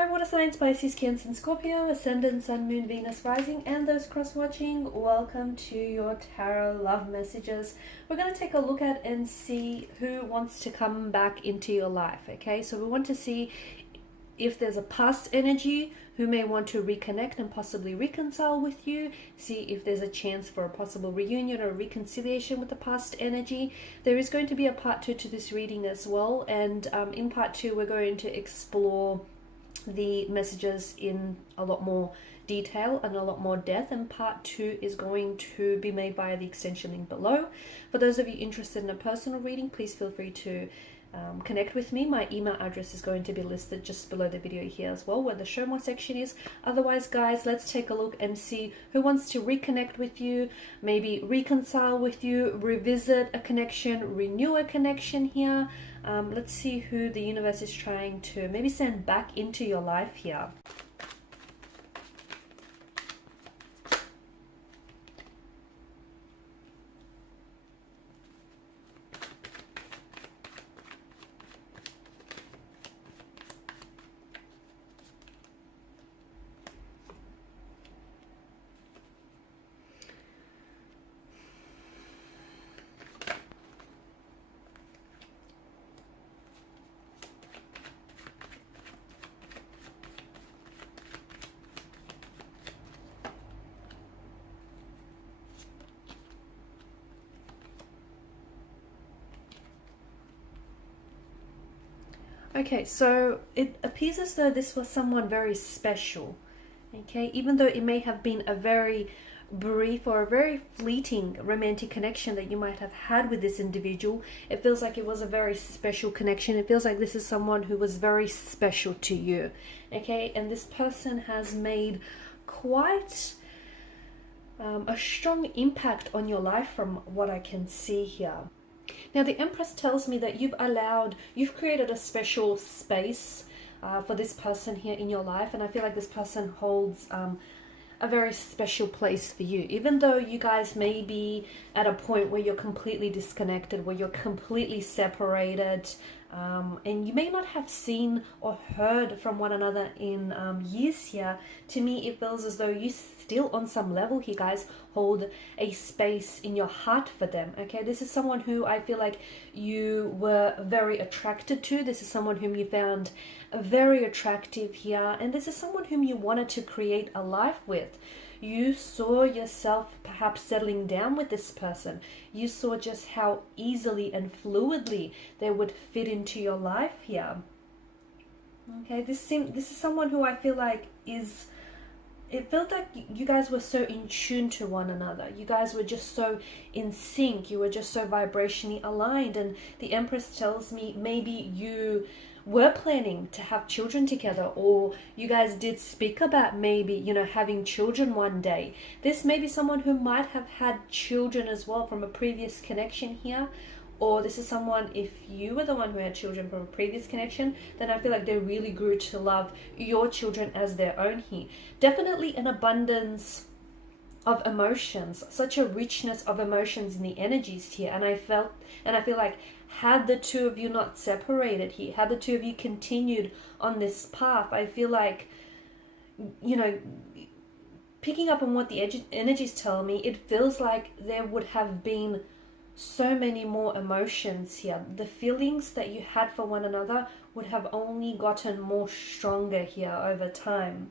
Hi, water signs, Pisces, Cancer, and Scorpio, Ascendant, Sun, Moon, Venus, Rising, and those cross-watching. Welcome to your tarot love messages. We're going to take a look at and see who wants to come back into your life, okay? So we want to see if there's a past energy who may want to reconnect and possibly reconcile with you. See if there's a chance for a possible reunion or reconciliation with the past energy. There is going to be a part 2 to this reading as well, and in part 2 we're going to explore the messages in a lot more detail and a lot more depth, and part 2 is going to be made via the extension link below. For those of you interested in a personal reading, please feel free to connect with me. My email address is going to be listed just below the video here as well, where the show more section is. Otherwise, guys, let's take a look and see who wants to reconnect with you, maybe reconcile with you, revisit a connection, renew a connection here. Let's see who the universe is trying to maybe send back into your life here. Okay, so it appears as though this was someone very special, okay? Even though it may have been a very brief or a very fleeting romantic connection that you might have had with this individual, it feels like it was a very special connection. It feels like this is someone who was very special to you, okay? And this person has made quite a strong impact on your life from what I can see here. Now, the Empress tells me that you've created a special space for this person here in your life, and I feel like this person holds a very special place for you. Even though you guys may be at a point where you're completely disconnected, where you're completely separated, and you may not have seen or heard from one another in years here, to me it feels as though you still on some level here, guys, hold a space in your heart for them, okay? This is someone who I feel like you were very attracted to. This is someone whom you found very attractive here, and this is someone whom you wanted to create a life with. You saw yourself perhaps settling down with this person. You saw just how easily and fluidly they would fit into your life here. Okay, this is someone who I feel like it felt like you guys were so in tune to one another. You guys were just so in sync. You were just so vibrationally aligned. And the Empress tells me maybe you were planning to have children together, or you guys did speak about maybe, you know, having children one day. This may be someone who might have had children as well from a previous connection here, or this is someone, if you were the one who had children from a previous connection, then I feel like they really grew to love your children as their own here. Definitely an abundance of emotions, such a richness of emotions in the energies here. And I feel like had the two of you not separated here, had the two of you continued on this path, I feel like, you know, picking up on what the energies tell me, it feels like there would have been so many more emotions here. The feelings that you had for one another would have only gotten more stronger here over time.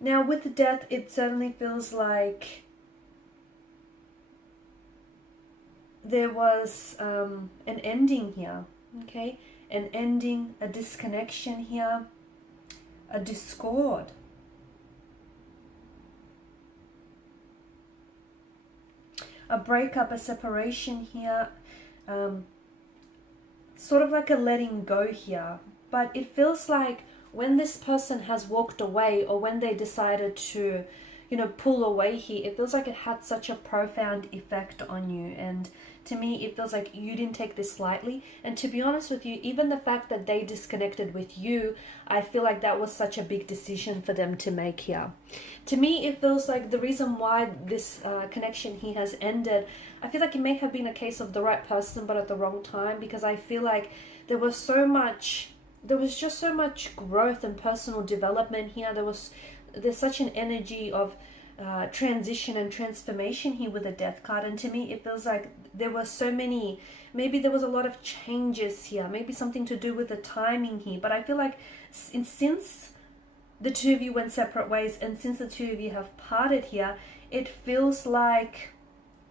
Now, with death, it certainly feels like there was an ending here, okay? An ending, a disconnection here, a discord. A breakup, a separation here, sort of like a letting go here. But it feels like when this person has walked away, or when they decided to, you know, pull away here, it feels like it had such a profound effect on you. And to me, it feels like you didn't take this lightly. And to be honest with you, even the fact that they disconnected with you, I feel like that was such a big decision for them to make here. To me, it feels like the reason why this connection here has ended, I feel like it may have been a case of the right person but at the wrong time, because I feel like there was so much there was just so much growth and personal development here. There's such an energy of transition and transformation here with the Death card, and to me it feels like there were so many, maybe there was a lot of changes here, maybe something to do with the timing here, but I feel like since the two of you went separate ways and since the two of you have parted here, it feels like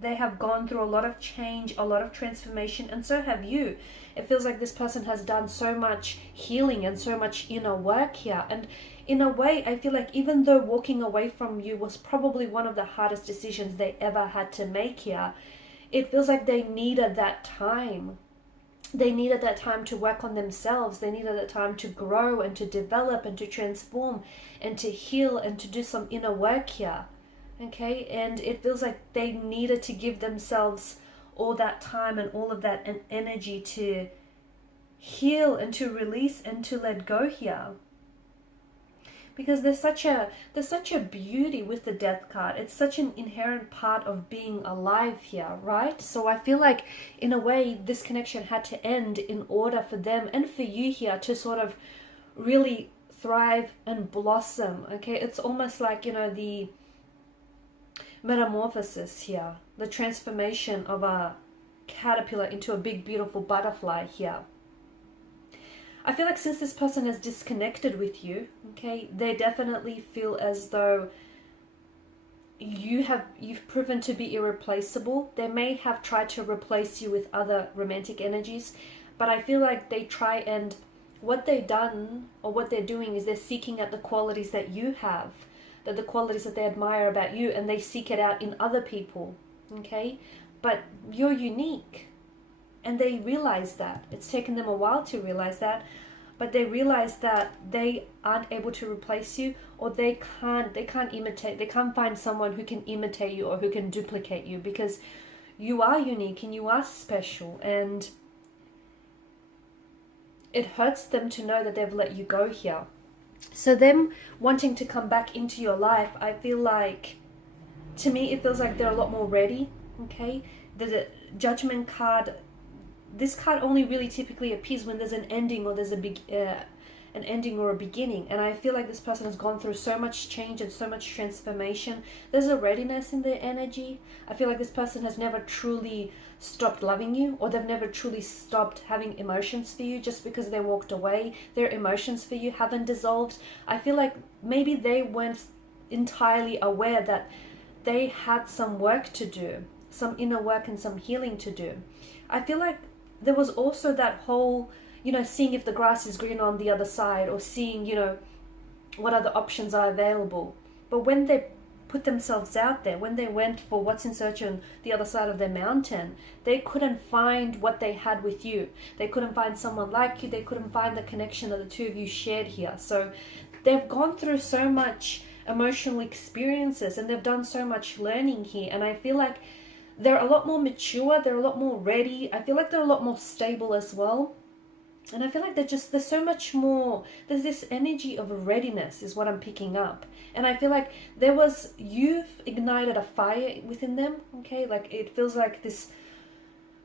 they have gone through a lot of change, a lot of transformation, and so have you. It feels like this person has done so much healing and so much inner work here. And in a way, I feel like even though walking away from you was probably one of the hardest decisions they ever had to make here, it feels like they needed that time. They needed that time to work on themselves. They needed that time to grow and to develop and to transform and to heal and to do some inner work here. Okay, and it feels like they needed to give themselves all that time and all of that energy to heal and to release and to let go here. Because there's such a beauty with the Death card. It's such an inherent part of being alive here, right? So I feel like in a way this connection had to end in order for them and for you here to sort of really thrive and blossom. Okay, it's almost like, you know, the metamorphosis here, the transformation of a caterpillar into a big beautiful butterfly here. I feel like since this person has disconnected with you, okay, they definitely feel as though you've proven to be irreplaceable. They may have tried to replace you with other romantic energies, but I feel like they try, and what they've done or what they're doing is they're seeking out the qualities that you have, that the qualities that they admire about you, and they seek it out in other people, okay? But you're unique, and they realize that. It's taken them a while to realize that, but they realize that they aren't able to replace you, or they can't imitate, they can't find someone who can imitate you or who can duplicate you, because you are unique and you are special, and it hurts them to know that they've let you go here. So them wanting to come back into your life, I feel like, to me, it feels like they're a lot more ready, okay? The Judgment card, this card only really typically appears when there's an ending or there's an ending or a beginning. And I feel like this person has gone through so much change and so much transformation. There's a readiness in their energy. I feel like this person has never truly stopped loving you, or they've never truly stopped having emotions for you. Just because they walked away, their emotions for you haven't dissolved. I feel like maybe they weren't entirely aware that they had some work to do, some inner work and some healing to do. I feel like there was also that whole, you know, seeing if the grass is green on the other side, or seeing, you know, what other options are available. But when they put themselves out there, when they went for what's in search on the other side of their mountain, they couldn't find what they had with you. They couldn't find someone like you. They couldn't find the connection that the two of you shared here. So they've gone through so much emotional experiences, and they've done so much learning here. And I feel like they're a lot more mature. They're a lot more ready. I feel like they're a lot more stable as well. And I feel like there's so much more, there's this energy of readiness is what I'm picking up. And I feel like you've ignited a fire within them, okay? Like it feels like this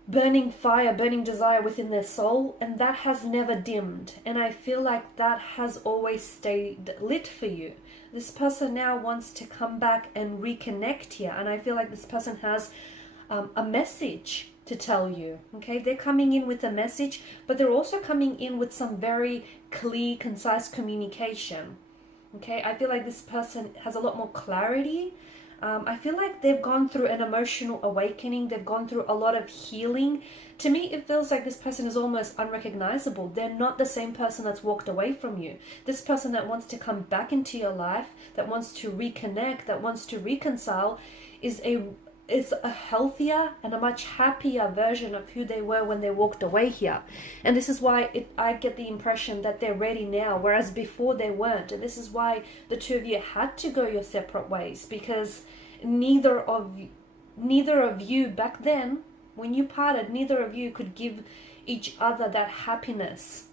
burning fire, burning desire within their soul, and that has never dimmed. And I feel like that has always stayed lit for you. This person now wants to come back and reconnect here. And I feel like this person has a message to tell you, okay? They're coming in with a message, but they're also coming in with some very clear, concise communication, okay? I feel like this person has a lot more clarity. I feel like they've gone through an emotional awakening. They've gone through a lot of healing. To me, it feels like this person is almost unrecognizable. They're not the same person that's walked away from you. This person that wants to come back into your life, that wants to reconnect, that wants to reconcile, is a healthier and a much happier version of who they were when they walked away here. And this is why I get the impression that they're ready now, whereas before they weren't. And this is why the two of you had to go your separate ways, because neither of you back then, when you parted, neither of you could give each other that happiness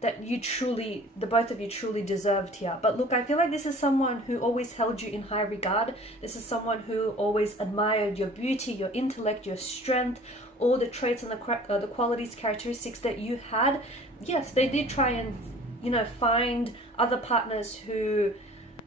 that the both of you truly deserved here. But look, I feel like this is someone who always held you in high regard. This is someone who always admired your beauty, your intellect, your strength, all the traits and the qualities, characteristics that you had. yes, they did try and, you know, find other partners who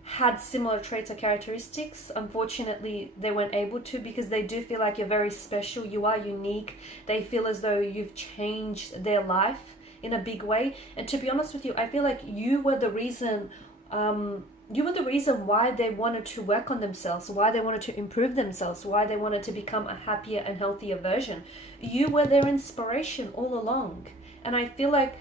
had similar traits or characteristics. Unfortunately, they weren't able to, because they do feel like you're very special, you are unique. They feel as though you've changed their life in a big way. And to be honest with you, I feel like you were the reason why they wanted to work on themselves, why they wanted to improve themselves, why they wanted to become a happier and healthier version. You were their inspiration all along. And I feel like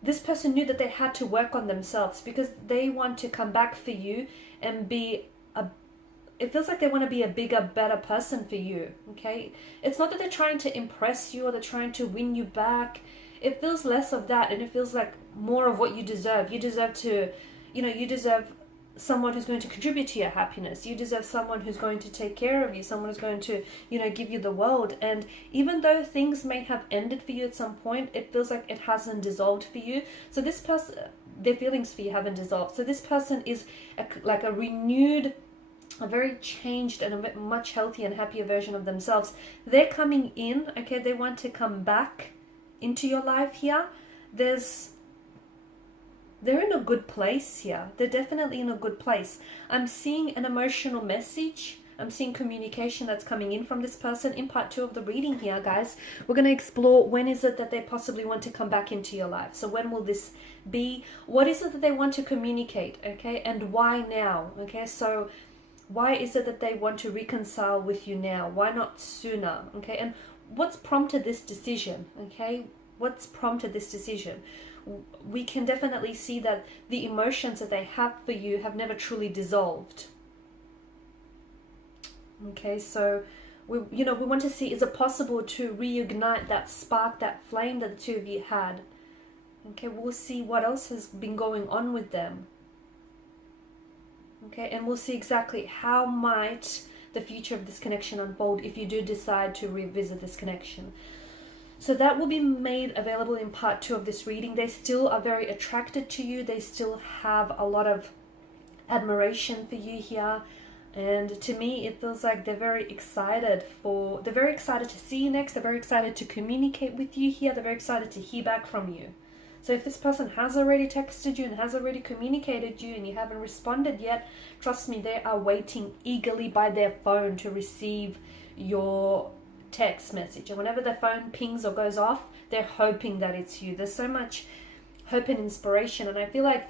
this person knew that they had to work on themselves, because they want to come back for you and it feels like they want to be a bigger, better person for you, okay? It's not that they're trying to impress you or they're trying to win you back. It feels less of that, and it feels like more of what you deserve. You deserve to, you deserve someone who's going to contribute to your happiness. You deserve someone who's going to take care of you, someone who's going to, give you the world. And even though things may have ended for you at some point, it feels like it hasn't dissolved for you. So this person, their feelings for you haven't dissolved. So this person is like a renewed, a very changed and a much healthier and happier version of themselves. They're coming in, okay? They want to come back into your life here. They're in a good place here. They're definitely in a good place. I'm seeing an emotional message. I'm seeing communication that's coming in from this person. In part 2 of the reading here, guys, we're going to explore when is it that they possibly want to come back into your life. So when will this be? What is it that they want to communicate, okay? And why now, okay? So why is it that they want to reconcile with you now? Why not sooner, okay? And what's prompted this decision, okay? What's prompted this decision? We can definitely see that the emotions that they have for you have never truly dissolved. Okay, so we want to see, is it possible to reignite that spark, that flame that the two of you had? Okay, we'll see what else has been going on with them. Okay, and we'll see exactly how might the future of this connection unfold if you do decide to revisit this connection. So that will be made available in part 2 of this reading. They still are very attracted to you. They still have a lot of admiration for you here. And to me, it feels like they're very excited to see you next. They're very excited to communicate with you here. They're very excited to hear back from you. So if this person has already texted you and has already communicated you and you haven't responded yet, trust me, they are waiting eagerly by their phone to receive your text message. And whenever their phone pings or goes off, they're hoping that it's you. There's so much hope and inspiration, and I feel like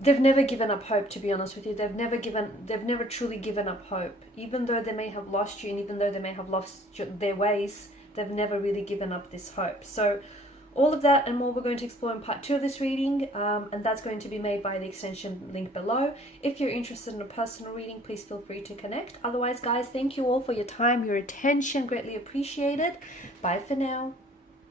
they've never given up hope, to be honest with you. They've never truly given up hope. Even though they may have lost you, and even though they may have lost their ways, they've never really given up this hope. So all of that and more we're going to explore in part 2 of this reading, and that's going to be made by the extension link below. If you're interested in a personal reading, please feel free to connect. Otherwise, guys, thank you all for your time, your attention, greatly appreciated. Bye for now.